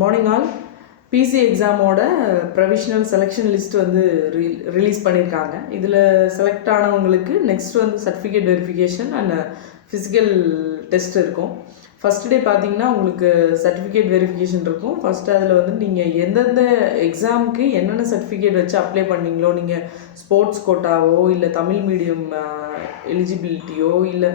Morning all PC எக்ஸாமோட provisional selection list வந்து release பண்ணியிருக்காங்க. இதில் செலக்ட் ஆனவங்களுக்கு நெக்ஸ்ட் வந்து certificate verification and physical test இருக்கும். ஃபஸ்ட் டே பார்த்தீங்கன்னா உங்களுக்கு சர்டிஃபிகேட் வெரிஃபிகேஷன் இருக்கும். ஃபஸ்ட்டு அதில் வந்து நீங்கள் எந்தெந்த எக்ஸாமுக்கு என்னென்ன சர்டிஃபிகேட் வச்சு அப்ளை பண்ணீங்களோ, நீங்கள் ஸ்போர்ட்ஸ் கோட்டாவோ இல்லை தமிழ் மீடியம் எலிஜிபிலிட்டியோ இல்லை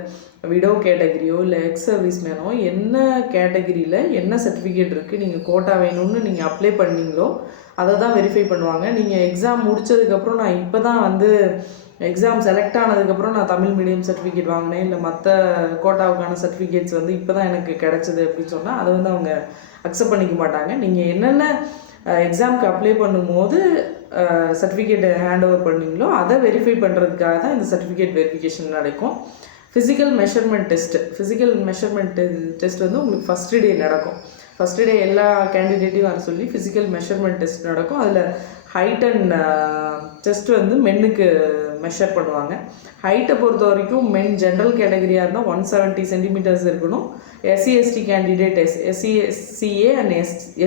விடோ கேட்டகரியோ இல்லை எக்ஸ் சர்வீஸ் மேனோ என்ன கேட்டகரியில் என்ன சர்டிஃபிகேட் இருக்குது, நீங்கள் கோட்டா வேணும்னு நீங்கள் அப்ளை பண்ணீங்களோ அதை தான் வெரிஃபை பண்ணுவாங்க. நீங்கள் எக்ஸாம் முடித்ததுக்கப்புறம் நான் இப்போ தான் வந்து எக்ஸாம் செலக்ட் ஆனதுக்கப்புறம் நான் தமிழ் மீடியம் சர்டிஃபிகேட் வாங்கினேன் இல்லை மற்ற கோட்டாவுக்கான சர்டிஃபிகேட்ஸ் வந்து இப்போ தான் எனக்கு கிடச்சிது அப்படின்னு சொன்னால் அதை வந்து அவங்க அக்செப்ட் பண்ணிக்க மாட்டாங்க. நீங்கள் என்னென்ன எக்ஸாமுக்கு அப்ளை பண்ணும்போது சர்டிஃபிகேட்டை ஹேண்ட் ஓவர் பண்ணீங்களோ அதை வெரிஃபை பண்ணுறதுக்காக தான் இந்த சர்டிஃபிகேட் வெரிஃபிகேஷன் நடக்கும். ஃபிசிக்கல் மெஷர்மெண்ட் டெஸ்ட் வந்து உங்களுக்கு ஃபஸ்ட்டு டே நடக்கும். ஃபஸ்ட்டு டே எல்லா கேண்டிடேட்டையும் வர சொல்லி ஃபிசிக்கல் மெஷர்மெண்ட் டெஸ்ட் நடக்கும். அதில் ஹைட் அண்ட் செஸ்ட் வந்து மென்னுக்கு மெஷர் பண்ணுவாங்க. ஹைட்டை பொறுத்த வரைக்கும் மென் ஜென்ரல் கேட்டகரியாக இருந்தால் 170 சென்டிமீட்டர்ஸ் இருக்கணும். எஸ்சி/எஸ்டி கேண்டிடேட் எஸ்சிஏ அண்ட்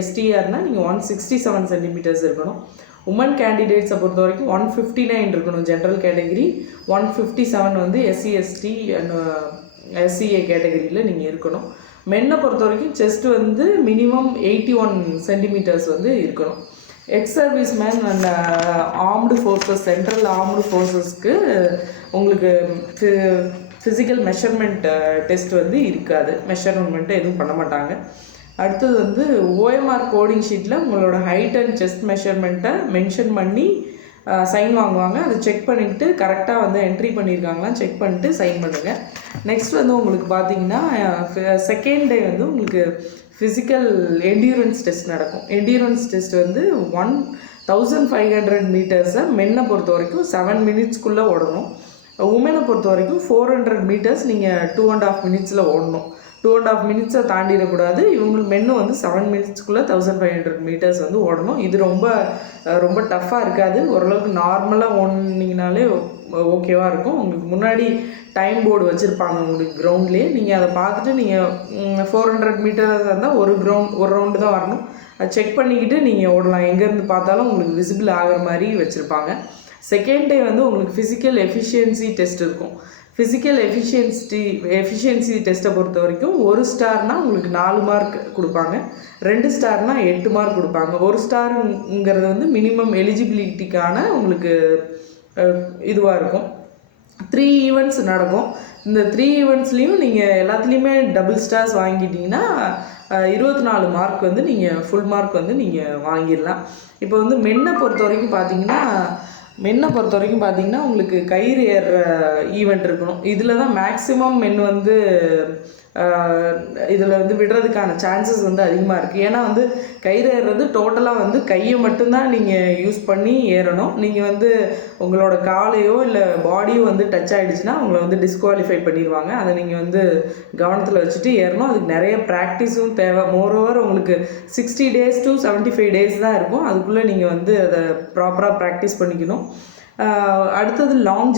எஸ்டியாக இருந்தால் நீங்கள் 167 சென்டிமீட்டர்ஸ் இருக்கணும். உமன் கேண்டிடேட்ஸை பொறுத்த வரைக்கும் 159 இருக்கணும் ஜென்ரல் கேட்டகரி, 157 வந்து எஸ்சி/எஸ்டி அண்ட் எஸ்சிஏ கேட்டகரியில் நீங்கள் இருக்கணும். மென்னை பொறுத்த வரைக்கும் செஸ்ட் வந்து மினிமம் 81 சென்டிமீட்டர்ஸ் வந்து இருக்கணும். Ex service man and armed forces, central armed ஃபோர்ஸஸ்க்கு உங்களுக்கு ஃபிசிக்கல் மெஷர்மெண்ட் டெஸ்ட் வந்து இருக்காது. மெஷர்மெண்ட்டு எதுவும் பண்ண மாட்டாங்க. அடுத்தது வந்து ஓஎம்ஆர் கோடிங் ஷீட்டில் உங்களோட ஹைட் அண்ட் செஸ்ட் மெஷர்மெண்ட்டை மென்ஷன் பண்ணி சைன் வாங்குவாங்க. அதை செக் பண்ணிவிட்டு கரெக்டாக வந்து என்ட்ரி பண்ணியிருக்காங்களாம் செக் பண்ணிட்டு சைன் பண்ணுங்கள். நெக்ஸ்ட் வந்து உங்களுக்கு பார்த்தீங்கன்னா செகண்ட் டே வந்து உங்களுக்கு ஃபிசிக்கல் என்டியூரன்ஸ் டெஸ்ட் நடக்கும். என்டியூரன்ஸ் டெஸ்ட் வந்து 1500 மீட்டர்ஸை மென்னை பொறுத்த வரைக்கும் 7 மினிட்ஸ்க்குள்ளே ஓடணும். உமனை பொறுத்த வரைக்கும் 400 மீட்டர்ஸ் நீங்கள் 2.5 மினிட்ஸில் ஓடணும். 2.5 மினிட்ஸை தாண்டிடக்கூடாது. இவங்களுக்கு மென்னு வந்து 7 மினிட்ஸ்க்குள்ளே 1500 மீட்டர்ஸ் வந்து ஓடணும். இது ரொம்ப டஃப்பாக இருக்காது. ஓரளவுக்கு நார்மலாக ஓடினீங்கனாலே ஓகேவாக இருக்கும். உங்களுக்கு முன்னாடி டைம் போர்டு வச்சுருப்பாங்க உங்களுக்கு கிரவுண்ட்லேயே. நீங்கள் அதை பார்த்துட்டு நீங்கள் 400 மீட்டர்ஸ் இருந்தால் ஒரு ரவுண்டு தான் வரணும். அதை செக் பண்ணிக்கிட்டு நீங்கள் ஓடலாம். எங்கேருந்து பார்த்தாலும் உங்களுக்கு விசிபிள் ஆகிற மாதிரி வச்சுருப்பாங்க. செகண்ட் டே வந்து உங்களுக்கு ஃபிசிக்கல் எஃபிஷியன்சி டெஸ்ட் இருக்கும். ஃபிசிக்கல் எஃபிஷியன்சி டெஸ்ட்டை பொறுத்த வரைக்கும் 1 ஸ்டார்னால் உங்களுக்கு 4 மார்க் கொடுப்பாங்க, 2 ஸ்டார்னால் 8 மார்க் கொடுப்பாங்க. 1 ஸ்டாருங்கிறது வந்து மினிமம் எலிஜிபிலிட்டிக்கான உங்களுக்கு இதுவாக இருக்கும். 3 ஈவெண்ட்ஸ் நடக்கும். இந்த 3 ஈவெண்ட்ஸ்லேயும் நீங்கள் எல்லாத்துலேயுமே டபுள் ஸ்டார்ஸ் வாங்கிட்டீங்கன்னா 24 மார்க் வந்து நீங்கள் ஃபுல் மார்க் வந்து நீங்கள் வாங்கிடலாம். இப்போ வந்து மென்னை பொறுத்த வரைக்கும் பார்த்தீங்கன்னா உங்களுக்கு கயிறு ஏறுற ஈவெண்ட் இருக்கணும். இதில் தான் மேக்ஸிமம் மென் வந்து இதில் வந்து விடுறதுக்கான சான்சஸ் வந்து அதிகமாக இருக்குது. ஏன்னா வந்து கயிறு ஏறுறது டோட்டலாக வந்து கையை மட்டும்தான் நீங்கள் யூஸ் பண்ணி ஏறணும். நீங்கள் வந்து உங்களோட காலையோ இல்லை பாடியோ வந்து டச் ஆகிடுச்சுன்னா உங்களை வந்து டிஸ்குவாலிஃபை பண்ணிடுவாங்க. அதை நீங்கள் வந்து கவனத்தில் வச்சுட்டு ஏறணும். அதுக்கு நிறைய ப்ராக்டிஸும் தேவை. மோரோவர் உங்களுக்கு 60 days to 75 days தான் இருக்கும். அதுக்குள்ளே நீங்கள் வந்து அதை ப்ராப்பராக ப்ராக்டிஸ் பண்ணிக்கணும். அடுத்தது லாங்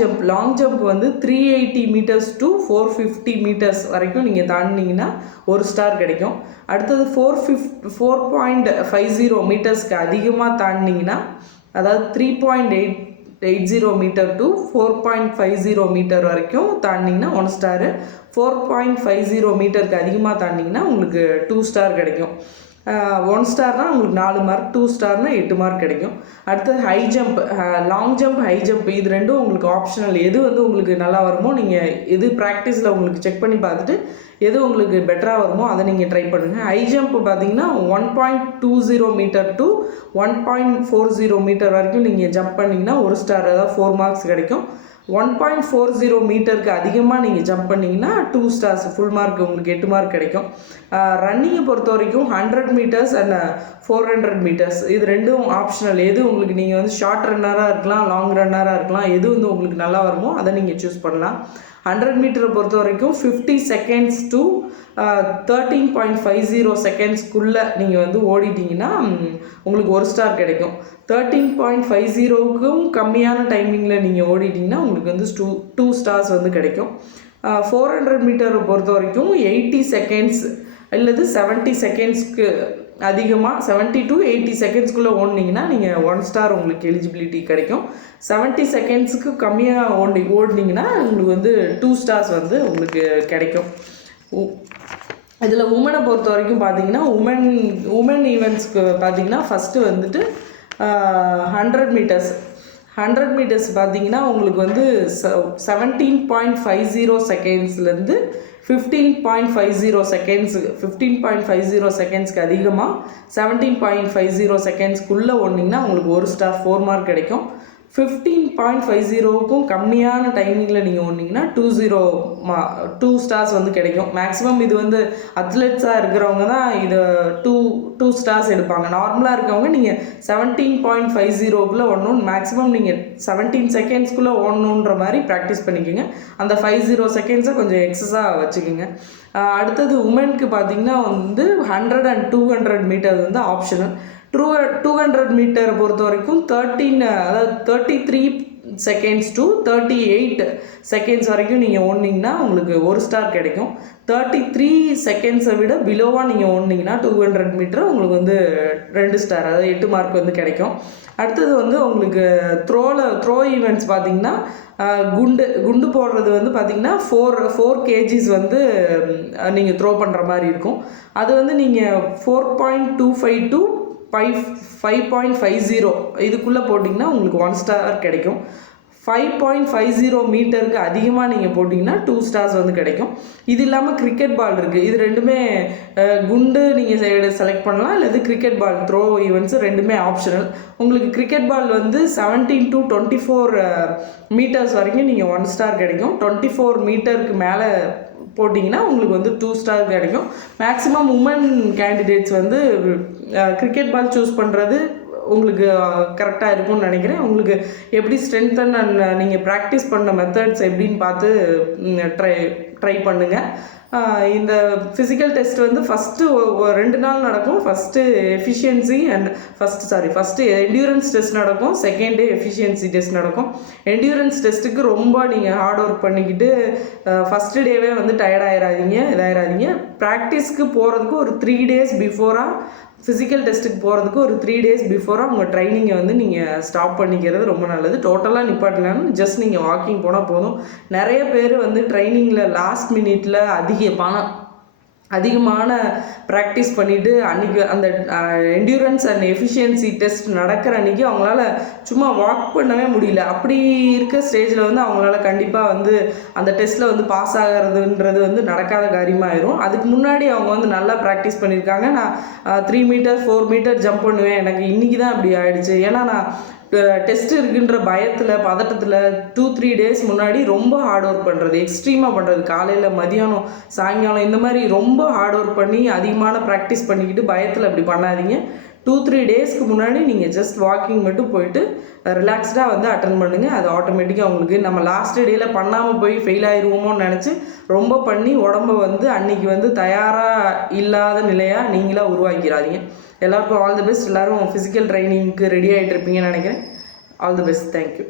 ஜம்ப் வந்து 380 மீட்டர்ஸ் to 450 மீட்டர்ஸ் வரைக்கும் நீங்கள் தாண்டினீங்கன்னா 1 ஸ்டார் கிடைக்கும். அடுத்தது 4.50 மீட்டர்ஸ்க்கு அதிகமாக தாண்டினீங்கன்னா, அதாவது 3.80 மீட்டர் to 4.50 மீட்டர் வரைக்கும் தாண்டினீங்கன்னா 1 ஸ்டாரு. 4.50 மீட்டருக்கு அதிகமாக தாண்டினீங்கன்னா உங்களுக்கு 2 ஸ்டார் கிடைக்கும். 1 ஸ்டார்னால் உங்களுக்கு 4 மார்க், 2 ஸ்டார்னால் 8 மார்க் கிடைக்கும். அடுத்தது high jump, long jump, high jump, இது ரெண்டும் உங்களுக்கு ஆப்ஷனல். எது வந்து உங்களுக்கு நல்லா வருமோ நீங்கள் எது ப்ராக்டிஸில் உங்களுக்கு செக் பண்ணி பார்த்துட்டு எது உங்களுக்கு பெட்டராக வருமோ அதை நீங்கள் ட்ரை பண்ணுங்கள். ஹை ஜம்ப் பார்த்தீங்கன்னா 1.20 மீட்டர் to 1.40 மீட்டர் வரைக்கும் நீங்கள் ஜம்ப் பண்ணிங்கன்னா 1 ஸ்டார், அதாவது 4 மார்க்ஸ் கிடைக்கும். 1.40 மீட்டருக்கு அதிகமாக நீங்கள் ஜம்ப் பண்ணிங்கன்னா 2 ஸ்டார்ஸ், ஃபுல் மார்க் உங்களுக்கு 8 மார்க் கிடைக்கும். ரன்னிங்கை பொறுத்த வரைக்கும் 100 மீட்டர்ஸ் அண்ட் 400 மீட்டர்ஸ், இது ரெண்டும் ஆப்ஷனல். எது உங்களுக்கு நீங்கள் வந்து ஷார்ட் ரன்னராக இருக்கலாம், லாங் ரன்னராக இருக்கலாம், எது வந்து உங்களுக்கு நல்லா வருமோ அதை நீங்கள் சூஸ் பண்ணலாம். 100 மீட்டரை பொறுத்த வரைக்கும் 50 seconds to 13.50 செகண்ட்ஸ்க்குள்ளே நீங்கள் வந்து ஓடிட்டிங்கன்னா உங்களுக்கு 1 ஸ்டார் கிடைக்கும். 13.50க்கும் கம்மியான டைமிங்கில் நீங்கள் ஓடிட்டிங்கன்னா உங்களுக்கு வந்து 2 ஸ்டார்ஸ் வந்து கிடைக்கும். 400 மீட்டரை பொறுத்த வரைக்கும் 80 செகண்ட்ஸ் அல்லது 70 செகண்ட்ஸ்க்கு அதிகமாக 70 to 80 செகண்ட்ஸ்குள்ளே ஓடினீங்கன்னா நீங்கள் 1 ஸ்டார் உங்களுக்கு எலிஜிபிலிட்டி கிடைக்கும். 70 செகண்ட்ஸுக்கு கம்மியாக ஓடினீங்கன்னா உங்களுக்கு வந்து 2 ஸ்டார்ஸ் வந்து உங்களுக்கு கிடைக்கும். இதில் உமனை பொறுத்த வரைக்கும் பார்த்தீங்கன்னா உமன் ஈவெண்ட்ஸ்க்கு பார்த்தீங்கன்னா ஃபஸ்ட்டு வந்துட்டு 100 மீட்டர்ஸ் பார்த்தீங்கன்னா உங்களுக்கு வந்து 17.50 செகண்ட்ஸ்லேருந்து 15.50 செகண்ட்ஸ்க்கு அதிகமாக 17.50 செகண்ட்ஸ்க்குள்ளே ஓடினீங்கன்னா உங்களுக்கு 1 ஸ்டார் 4 மார்க் கிடைக்கும். 15.50க்கும் கம்மியான டைமிங்கில் நீங்கள் ஓடினீங்கன்னா 2 ஸ்டார்ஸ் வந்து கிடைக்கும். மேக்ஸிமம் இது வந்து அத்லெட்ஸாக இருக்கிறவங்க தான் இதை 2 ஸ்டார்ஸ் எடுப்பாங்க. நார்மலாக இருக்கவங்க நீங்கள் 17.50க்குள்ளே ஓடணும். மேக்ஸிமம் நீங்கள் 17 செகண்ட்ஸ்க்குள்ளே ஓடணுன்ற மாதிரி ப்ராக்டிஸ் பண்ணிக்கோங்க. அந்த 50 செகண்ட்ஸை கொஞ்சம் எக்ஸஸாக வச்சுக்கோங்க. அடுத்தது உமனுக்கு பார்த்தீங்கன்னா வந்து 100 and 200 மீட்டர் வந்து ஆப்ஷனல். 200 மீட்டரை பொறுத்த வரைக்கும் 33 செகண்ட்ஸ் to 38 செகண்ட்ஸ் வரைக்கும் நீங்கள் ஓடினீங்கன்னா உங்களுக்கு 1 ஸ்டார் கிடைக்கும். 33 செகண்ட்ஸை விட பிலோவாக நீங்கள் ஓடினீங்கன்னா 200 மீட்டர் உங்களுக்கு வந்து 2 ஸ்டார், அதாவது 8 மார்க் வந்து கிடைக்கும். அடுத்தது வந்து உங்களுக்கு த்ரோ ஈவெண்ட்ஸ் பார்த்தீங்கன்னா குண்டு போடுறது வந்து பார்த்தீங்கன்னா 4 kgs வந்து நீங்கள் த்ரோ பண்ணுற மாதிரி இருக்கும். அது வந்து நீங்கள் 4.25 to 5.50 இதுக்குள்ளே போட்டிங்கன்னா உங்களுக்கு 1 ஸ்டார் கிடைக்கும். 5.50 மீட்டருக்கு அதிகமாக நீங்கள் போட்டிங்கன்னா 2 ஸ்டார்ஸ் வந்து கிடைக்கும். இது இல்லாமல் கிரிக்கெட் பால் இருக்குது. இது ரெண்டுமே குண்டு நீங்கள் செலக்ட் பண்ணலாம், இல்லை கிரிக்கெட் பால் த்ரோ ஈவெண்ட்ஸ் ரெண்டுமே ஆப்ஷனல். உங்களுக்கு கிரிக்கெட் பால் வந்து 17 to 24 மீட்டர்ஸ் வரைக்கும் நீங்கள் 1 ஸ்டார் கிடைக்கும். 24 மீட்டருக்கு மேலே போட்டிங்கன்னா உங்களுக்கு வந்து 2 ஸ்டார் கிடைக்கும். மேக்ஸிமம் உமன் கேண்டிடேட்ஸ் வந்து கிரிக்கெட் பால் சூஸ் பண்ணுறது உங்களுக்கு கரெக்டாக இருக்கும்னு நினைக்கிறேன். உங்களுக்கு எப்படி ஸ்ட்ரென்தன் அண்ட் நீங்கள் ப்ராக்டிஸ் பண்ண மெத்தட்ஸ் எப்படின்னு பார்த்து ட்ரை பண்ணுங்கள். இந்த ஃபிசிக்கல் டெஸ்ட் வந்து ஃபஸ்ட்டு 2 நாள் நடக்கும். First efficiency and first endurance test நடக்கும். செகண்ட் டே எஃபிஷியன்சி டெஸ்ட் நடக்கும். என்டியூரன்ஸ் டெஸ்ட்டுக்கு ரொம்ப நீங்கள் ஹார்ட் ஒர்க் பண்ணிக்கிட்டு ஃபஸ்ட்டு டேவே வந்து இதாயிடாதீங்க. ப்ராக்டிஸ்க்கு போகிறதுக்கு ஒரு 3 days பிஃபோராக, ஃபிசிக்கல் டெஸ்ட்டுக்கு போகிறதுக்கு ஒரு 3 days பிஃபோராக உங்கள் ட்ரைனிங்கை வந்து நீங்கள் ஸ்டாப் பண்ணிக்கிறது ரொம்ப நல்லது. டோட்டலாக நிப்பாட்டலான்னு ஜஸ்ட் நீங்கள் வாக்கிங் போனால் போதும். நிறைய பேர் வந்து ட்ரைனிங்கில் லாஸ்ட் மினிட்ல அதிகமான ப்ராக்டிஸ் பண்ணிவிட்டு அன்றைக்கி அந்த என்டியூரன்ஸ் அண்ட் எஃபிஷியன்சி டெஸ்ட் நடக்கிற அன்றைக்கி அவங்களால சும்மா வாக் பண்ணவே முடியல. அப்படி இருக்க ஸ்டேஜில் வந்து அவங்களால கண்டிப்பாக வந்து அந்த டெஸ்ட்டில் வந்து பாஸ் ஆகிறதுன்றது வந்து நடக்காத காரியமாயிரும். அதுக்கு முன்னாடி அவங்க வந்து நல்லா ப்ராக்டிஸ் பண்ணியிருக்காங்க. நான் 3 மீட்டர் 4 மீட்டர் ஜம்ப் பண்ணுவேன், எனக்கு இன்றைக்கி தான் இப்படி ஆகிடுச்சு. ஏன்னா நான் டெஸ்ட் இருக்குன்ற பதட்டத்தில் 2-3 days முன்னாடி ரொம்ப ஹார்ட் ஒர்க் பண்ணுறது, எக்ஸ்ட்ரீமாக பண்ணுறது, காலையில் மதியானம் சாயங்காலம் இந்த மாதிரி ரொம்ப ஹார்ட் ஒர்க் பண்ணி அதிகமான ப்ராக்டிஸ் பண்ணிக்கிட்டு பயத்தில் அப்படி பண்ணாதீங்க. 2-3 daysக்கு முன்னாடி நீங்கள் ஜஸ்ட் வாக்கிங் மட்டும் போயிட்டு ரிலாக்ஸ்டாக வந்து அட்டன் பண்ணுங்கள். அது ஆட்டோமேட்டிக்காக உங்களுக்கு நம்ம லாஸ்ட் டேயில் பண்ணாமல் போய் ஃபெயில் ஆயிடுவோமோன்னு நினச்சி ரொம்ப பண்ணி உடம்பை வந்து அன்றைக்கி வந்து தயாராக இல்லாத நிலையாக நீங்களாக உருவாக்கிறாதீங்க. எல்லாருக்கும் ஆல் தி பெஸ்ட். எல்லோரும் ஃபிசிக்கல் ட்ரைனிங்க்கு ரெடி ஆகிட்டு இருப்பீங்கன்னு நினைக்கிறேன். All the best. தேங்க்யூ.